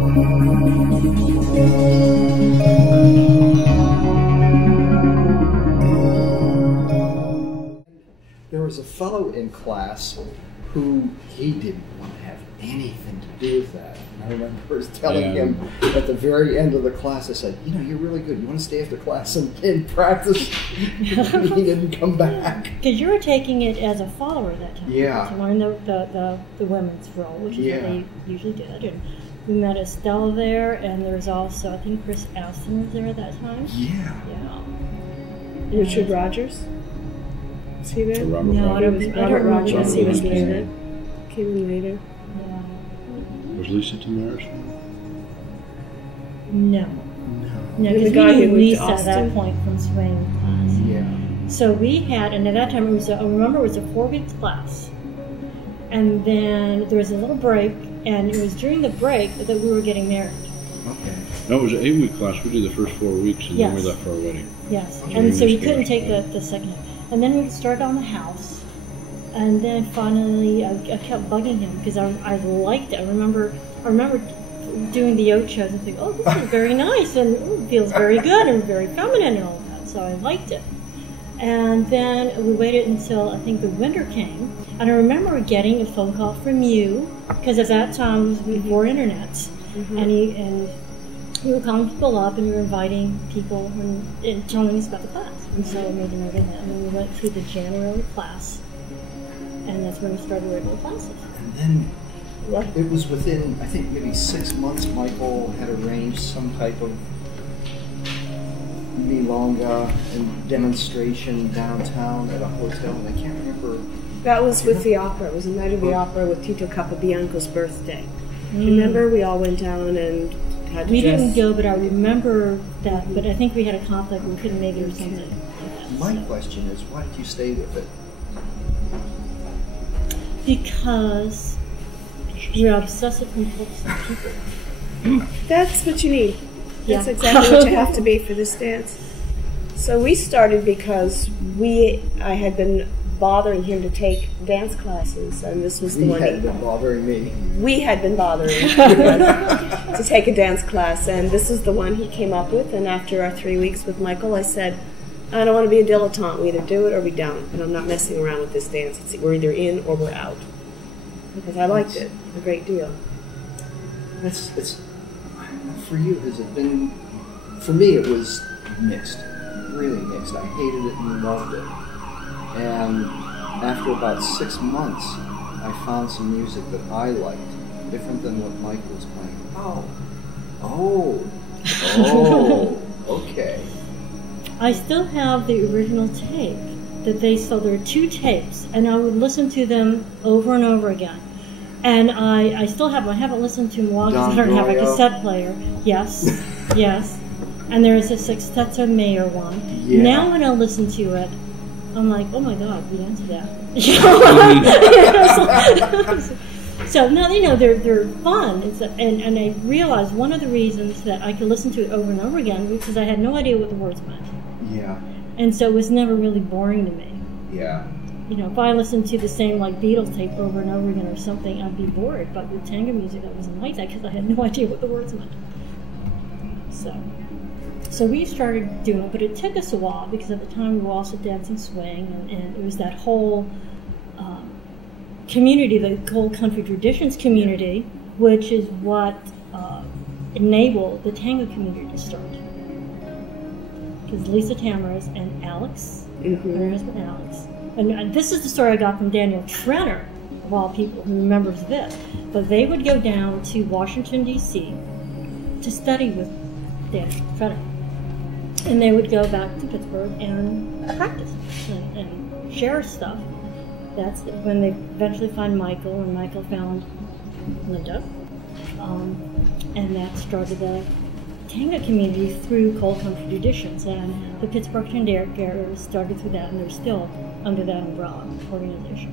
There was a fellow in class who he didn't want to have anything to do with that. And I remember telling him at the very end of the class, I said, you know, you're really good. You want to stay after class and practice? He didn't come back. Because you were taking it as a follower at that time. Yeah. To learn the women's role, which is what they usually did. And we met Estella there, and there was also, I think Chris Aston was there at that time. Yeah. Yeah. Richard Rogers? Was he there? No, I don't Robert Rogers. He was there. later. Came in later. Yeah. Was Lisa Tamaris? No. No, The because guy we who knew moved to Lisa at Austin? that point from swing class. Yeah. So we had, and at that time it was, I remember it was a 4-week class. And then there was a little break, and it was during the break that we were getting married. Okay. No, it was an 8-week class. We did the first 4 weeks, and then we Yes. left for our wedding. Yes, Okay. and so we English couldn't take class. the second half. And then we started on the house, and then finally I kept bugging him because I liked it. I remember doing the shows and think, oh, this is very nice, and it feels very good and very feminine and all that. So I liked it. And then we waited until I think the winter came, and I remember getting a phone call from you because at that time it was before internet, and you were calling people up and you were inviting people and telling us about the class. And so I made a note of that. And then we went through the January class, and that's when we started regular classes. And then it was within, I think, maybe 6 months, Michael had arranged some type of milonga and demonstration downtown at a hotel, and I can't remember. That was with the opera. It was a night of the opera with Tito Capobianco's birthday. Remember, we all went down and had to We dress. didn't go, but I remember that. But I think we had a conflict. We couldn't make it or something. Like that, My so. question is, why did you stay with it? Because we're obsessive compulsive people. That's what you need. That's Yeah. exactly what you have to be for this dance. So we started because I had been bothering him to take dance classes, and this was the He one had been bothering me. we had been bothering him to take a dance class, and this is the one he came up with. And after our 3 weeks with Michael, I said, I don't want to be a dilettante. We either do it or we don't, and I'm not messing around with this dance. We're either in or we're out. Because I liked it a great deal. It's for you. Has it been? For me, it was mixed, really mixed. I hated it and loved it. And after about 6 months, I found some music that I liked, different than what Mike was playing. Okay. I still have the original tape that they sold. There were 2 tapes, and I would listen to them over and over again. And I still have them. I haven't listened to them in a while because I don't have a cassette player. Yes, yes. And there's a Sexteto Mayor one. Yeah. Now when I listen to it, I'm like, oh my God, we answered that. So no, they're fun. And I realized one of the reasons that I could listen to it over and over again was because I had no idea what the words meant. Yeah. And so it was never really boring to me. Yeah. If I listened to the same Beatles tape over and over again or something, I'd be bored. But with tango music, that wasn't like that because I had no idea what the words meant. So we started doing it, but it took us a while because at the time we were also dancing swing, and it was that whole community, the whole country traditions community, which is what enabled the tango community to start. Because Lisa Tamaris and Alex, her husband Alex, and this is the story I got from Daniel Trenner, of all people who remembers this, but they would go down to Washington, D.C. to study with Daniel Trenner. And they would go back to Pittsburgh and practice and share stuff. That's when they eventually find Michael, and Michael found Linda. And that started the tango community through Cold Country Traditions. And the Pittsburgh Tangueros started through that, and they're still under that umbrella organization.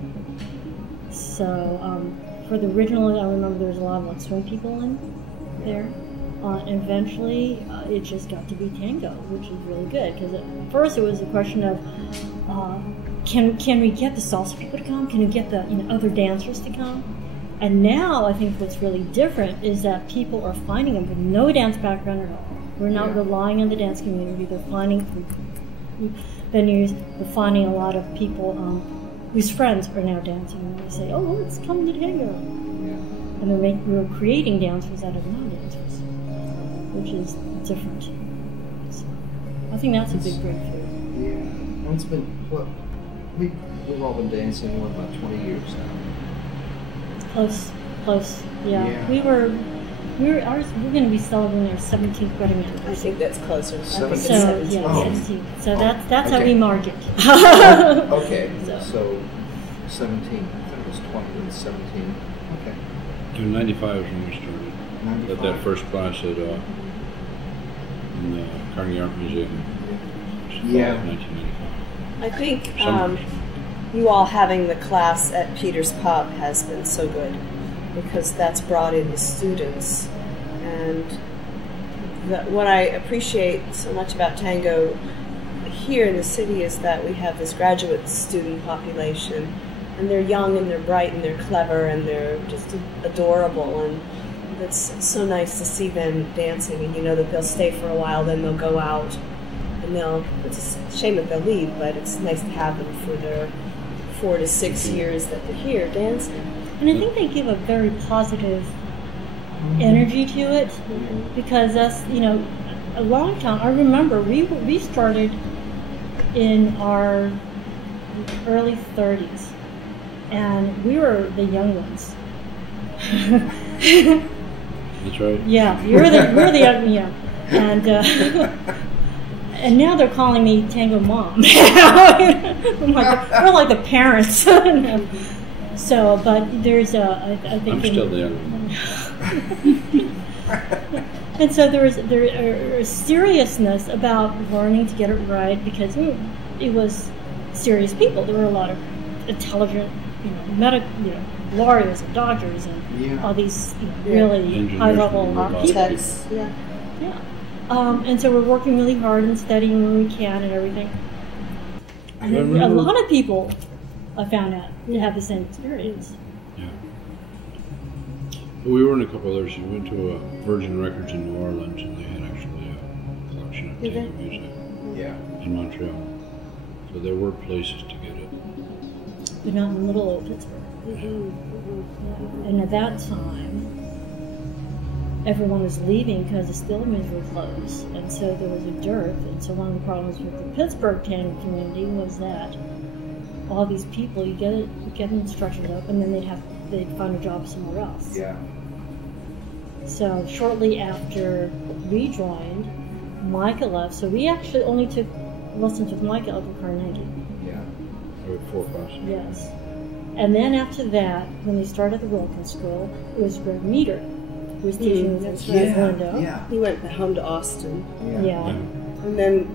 So for the original, I remember there was a lot of swing people in there. And eventually, it just got to be tango, which is really good. Because at first, it was a question of, can we get the salsa people to come? Can we get the other dancers to come? And now I think what's really different is that people are finding them with no dance background at all. We're not relying on the dance community. They're finding venues. We're finding a lot of people whose friends are now dancing. And they say, "Oh, let's come to Tango." Yeah. And we're creating dancers out of non-dancers, which is different. So I think that's a big breakthrough. Yeah. Well, it's been we've all been dancing for about 20 years now. Close. Yeah. We're going to be celebrating our 17th wedding anniversary. I think that's closer. So 17. yeah, 17. So that's how Okay. we mark it. Okay. So. So 17. I thought it was 20. It was 17. Okay. In 95 is when we started. 95. That first class at in the Carnegie Art Museum. Yeah. 1995. I think Summers. you all having the class at Peter's Pub has been so good because that's brought in the students. And what I appreciate so much about tango here in the city is that we have this graduate student population, and they're young and they're bright and they're clever and they're just adorable, and it's so nice to see them dancing, and you know that they'll stay for a while, then they'll go out and it's a shame that they'll leave, but it's nice to have them for their 4 to 6 years that they're here dancing. And I think they give a very positive energy to it, because that's, a long time. I remember we started in our early 30s, and we were the young ones. That's right. Yeah, we're the young, and now they're calling me Tango Mom. We're like the parents. So, but there's I think I'm still the young one. And so there is a seriousness about learning to get it right, because it was serious people. There were a lot of intelligent, lawyers and doctors and all these really high-level architects. Yeah. And so we're working really hard and studying when we can and everything. And a lot of people, I found out, have the same experience. Yeah. Well, we were in a couple others. We went to Virgin Records in New Orleans, and they had actually a collection of tango music. Yeah. In Montreal. So there were places to get it. But not in the middle of Pittsburgh. And at that time, everyone was leaving because the steel mills were closed, and so there was a dearth. And so one of the problems with the Pittsburgh tango community was that all these people, you get instructions up, and then they'd find a job somewhere else. Yeah. So shortly after we joined, Micah left. So we actually only took lessons with Micah up in Carnegie. Yeah. I had 4 classes. Yes. And then after that, when they started the Wilkins School, it was Greg Meter who was teaching with Linda. Yeah. He went home to Austin. Yeah. And then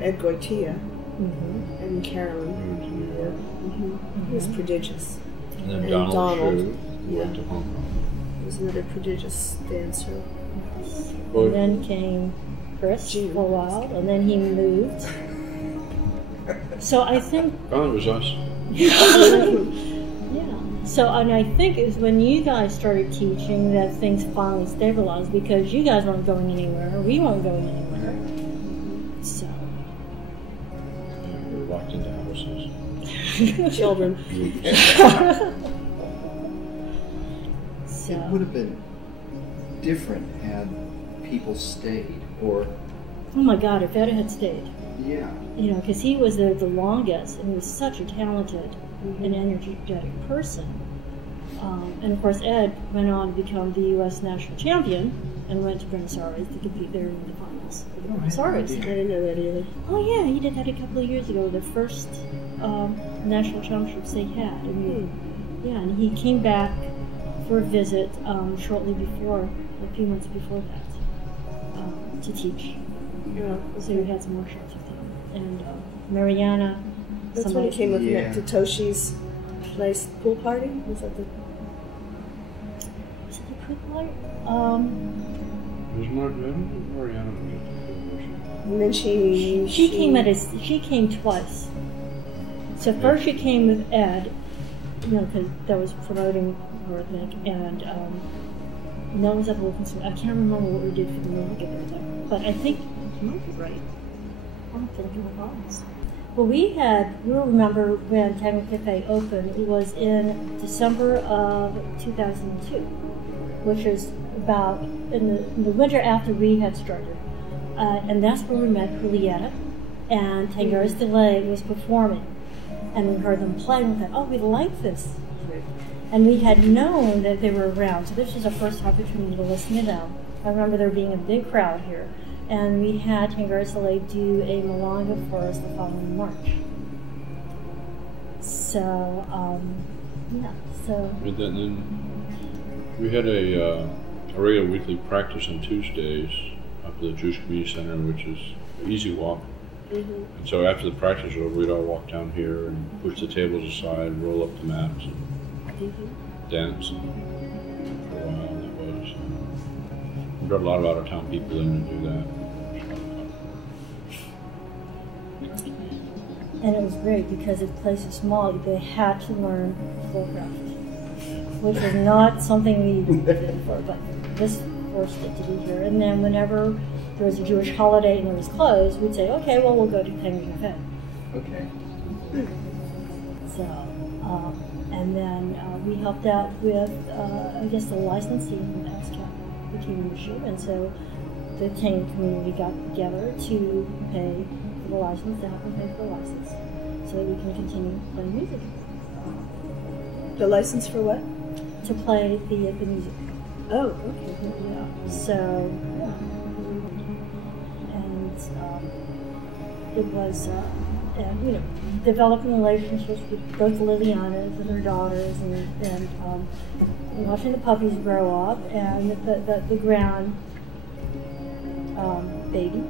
Ed Goitia Mm-hmm. and Carolyn. We went to New York. He was prodigious. And then And Donald Donald. Shue, who went to Hong Kong. He was another prodigious dancer. Well, And then came Chris for a while, and then he moved. So I think, oh, it was us. So, and I think it was when you guys started teaching that things finally stabilized, because you guys weren't going anywhere, we weren't going anywhere. So. We were locked into houses. Children. So. It would have been different had people stayed, or... Oh my God, if Ed had stayed. Yeah. Because he was the longest, and he was such a talented and energetic person. And of course, Ed went on to become the U.S. national champion and went to Buenos Aires to compete there in the finals. Buenos Aires. I didn't know that either. Oh yeah, he did that a couple of years ago, the first national championships they had. And and he came back for a visit shortly before, a few months before that, to teach. Yeah. So we had some workshops with him. And Mariana. That's when he came with me to Toshi's place pool party. Was that the? Was it the pool party? It was Mariana. And then she came twice. So first she came with Ed, because that was promoting I think, and no one's ever looking to. I can't remember what we did for the Milonga there, but I think you might be right. I'm thinking of ours. Well, we'll remember when Tango Cafe opened. It was in December of 2002, which is about in the winter after we had started. And that's where we met Julieta, and Tangueros was performing. And we heard them play, and we thought, oh, we like this. And we had known that they were around, so this was our first opportunity to listen to them. I remember there being a big crowd here. And we had Tangueros do a Milonga for us the following March. So, yeah, so... But then we had a regular weekly practice on Tuesdays up at the Jewish Community Center, which is an easy walk. And so after the practice was over, we'd all walk down here and push the tables aside, roll up the mats, and dance. And for a while, that was... we brought a lot of out-of-town people in to do that. And it was great because the place is small. They had to learn floorcraft, which was not something we did before, but this forced it to be here. And then whenever there was a Jewish holiday and it was closed, we'd say, okay, well, we'll go to Tango Cafe. Okay. So, and then we helped out with, I guess, the licensing with ASCAP became an issue, and so the Tango community got together to pay for the license, to help them pay for the license, so that we can continue playing music. The license for what? To play the music. Oh, okay. Yeah. So, and it was, you know, developing relationships with both Lilianas and her daughters, and watching the puppies grow up, and the ground baby.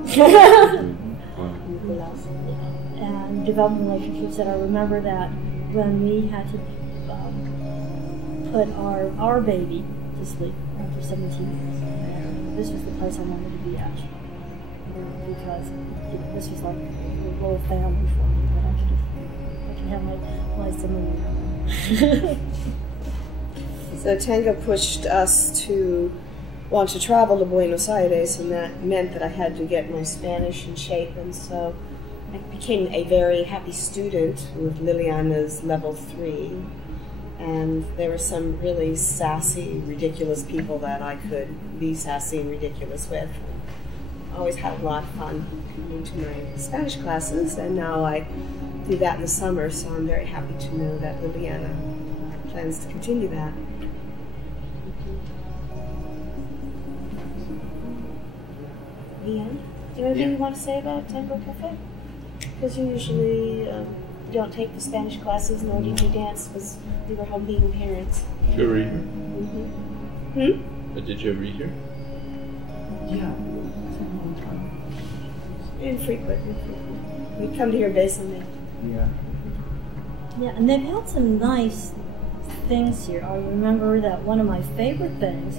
And developing relationships that I remember that when we had to put our baby to sleep after 17 years, this was the place I wanted to be at, because this was like a little family for me, but I could have my Zimmerly. So Tango pushed us to want to travel to Buenos Aires, and that meant that I had to get my Spanish in shape, and so I became a very happy student with Liliana's level 3, and there were some really sassy, ridiculous people that I could be sassy and ridiculous with. I always had a lot of fun coming to my Spanish classes, and now I do that in the summer, so I'm very happy to know that Liliana plans to continue that. Leanne, do you have anything you want to say about Tango Cafe? Because you usually don't take the Spanish classes, nor did you dance, because we were home being parents. Did you ever eat here? Hmm? Did you ever eat here? Yeah. Infrequent. We come to your base on that. Yeah. Yeah, and they've had some nice things here. I remember that one of my favorite things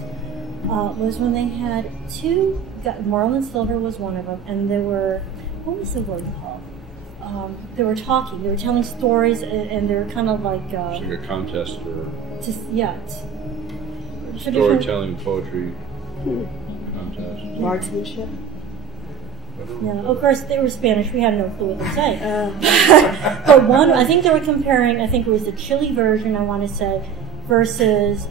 was when they had two, Marlon Silver was one of them, and they were, what was the word called? They were talking, they were telling stories, and they were kind of like... it's like a contest or... Just, yeah. Storytelling, poetry contest. Marksmanship. Yeah, of course they were Spanish. We had no clue what they were saying. But one, I think they were comparing. I think it was the Chile version, I want to say, versus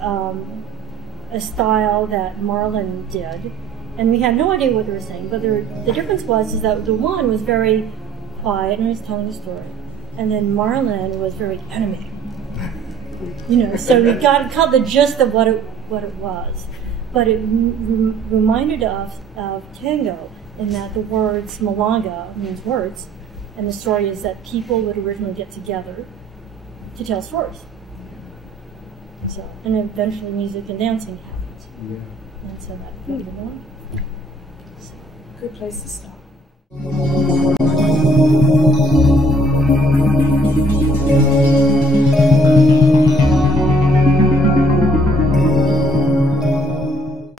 a style that Marlon did, and we had no idea what they were saying. But the difference was that the one was very quiet and was telling a story, and then Marlon was very animated. You know, so we caught the gist of what it was, but it reminded us of tango. In that the words Milonga means words, and the story is that people would originally get together to tell stories. So, and eventually music and dancing happens. Yeah. And so that became Milonga. So, Good place to start.